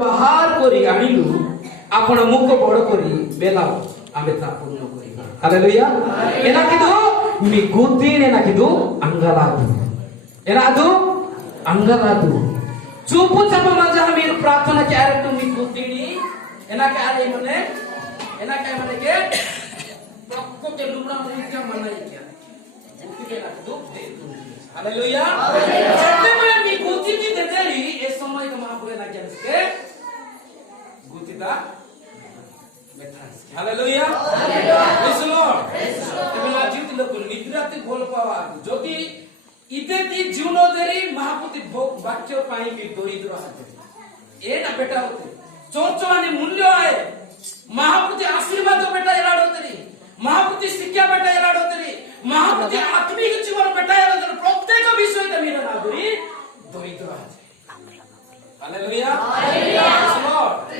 बाहर करी आनिलु आपण मुख बड़ करी बेलाव आमे ता पूर्ण करिबा हालेलुया एना किदु मी गुतीन एना किदु अंगलादु एनादु अंगलादु चुपु चप मजा మీరు प्रार्थना क्यारेक्टर मी गुतीनी एना क्यारे माने के पक्को के लुबड़ा मुक्का मनाई क्या गुती के ना किदु दे हालेलुया जेतेबेले मी गुती की देदेली ए समय के महापुरे ना के गुतीदा हालेलुया प्रेज द लॉर्ड एबेला जीवित लोक निद्राते बोल पावा जोति इते ती जीवन देरी महापुति वाक्य पाई की दरिद्र हाते ए ना बेटा होते चोचवाने मूल्य आए महापुति आशीर्वाद बेटा एलाडोतरी महापुति शिक्षा बेटा एलाडोतरी महापुति आत्मिक जीवन बेटा एलाडोतरी प्रत्येक विषय তে মিরা না করি দরিদ্র আছে हालेलुया प्रेज द लॉर्ड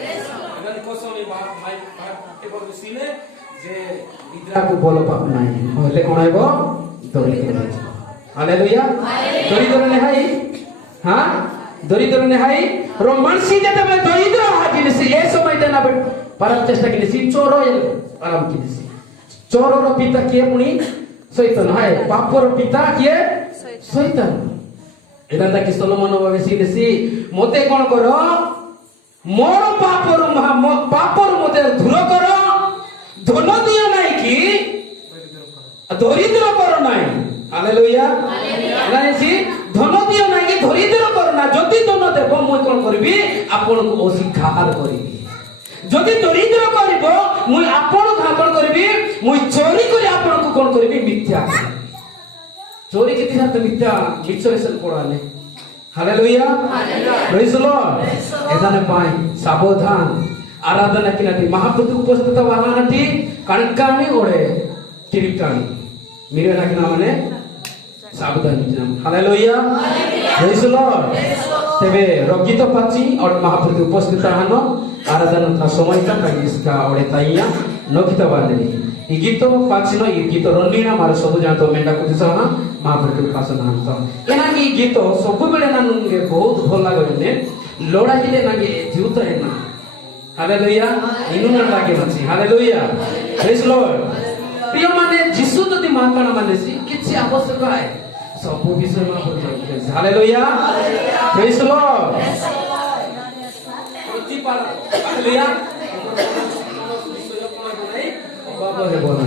एगन कोसमी माय एबो सिने जे निद्रा को बोलो पाप नाही होले कोन आइबो दरिद्र আছে हालेलुया दरिद्र नेहाई हां दरिद्र नेहाई रोमांसी जेतबे दरिद्र हाजिनसी ए समय देना परम चेष्टा किनसी चोरो आराम किनसी चोरोर पिता किए पुनी शैतान हाय पापर पिता किए शैतान एदांदा कि सोलोमन बाबेसी देसी मोते कोन करो मोर पापर मोते दूर करो धन दियो नाही कि दरिद्र करो नाही हालेलुया हालेलुया धन दियो नाही कि दरिद्र करो ना जति धन देबो মই कोन करबी आपन को अशिखार करबी जति दरिद्र करबो মই आपन कोन करबी মই चोरी करी आपन को कोन करबी मिथ्या चोरी के दिन तो मिथ्या मिक्सरेशन पड़ाले हालेलुया प्रेज द लॉर्ड एदाने पाई सावधान आराधना किनाटी महाप्रभु उपस्थित वाहनटी कणकानी ओडे किरीटानी मिरे नाकिना माने सावधान नाम हालेलुया प्रेज द लॉर्ड तबे रगित पाची और महाप्रभु उपस्थित हानो आराधना का समय का इसका ओडे ताइया नखित वाले ई गीत पाचिनो ई गीत रंगीना मारे सब जानतो मेंडा कुदिसना महाप्रभु पासन हांतो एना की गीत सब बेले ननगे बहुत भल लागने लोड़ा हिले नागे जीवत है ना हालेलुया इनु न लागे मछि हालेलुया प्रेज लॉर्ड प्रिय माने जिसु तति माताना माने सी किछि आवश्यक है सब विषय में बोल हालेलुया प्रेज लॉर्ड प्रतिपाल हालेलुया बाबा रे बोला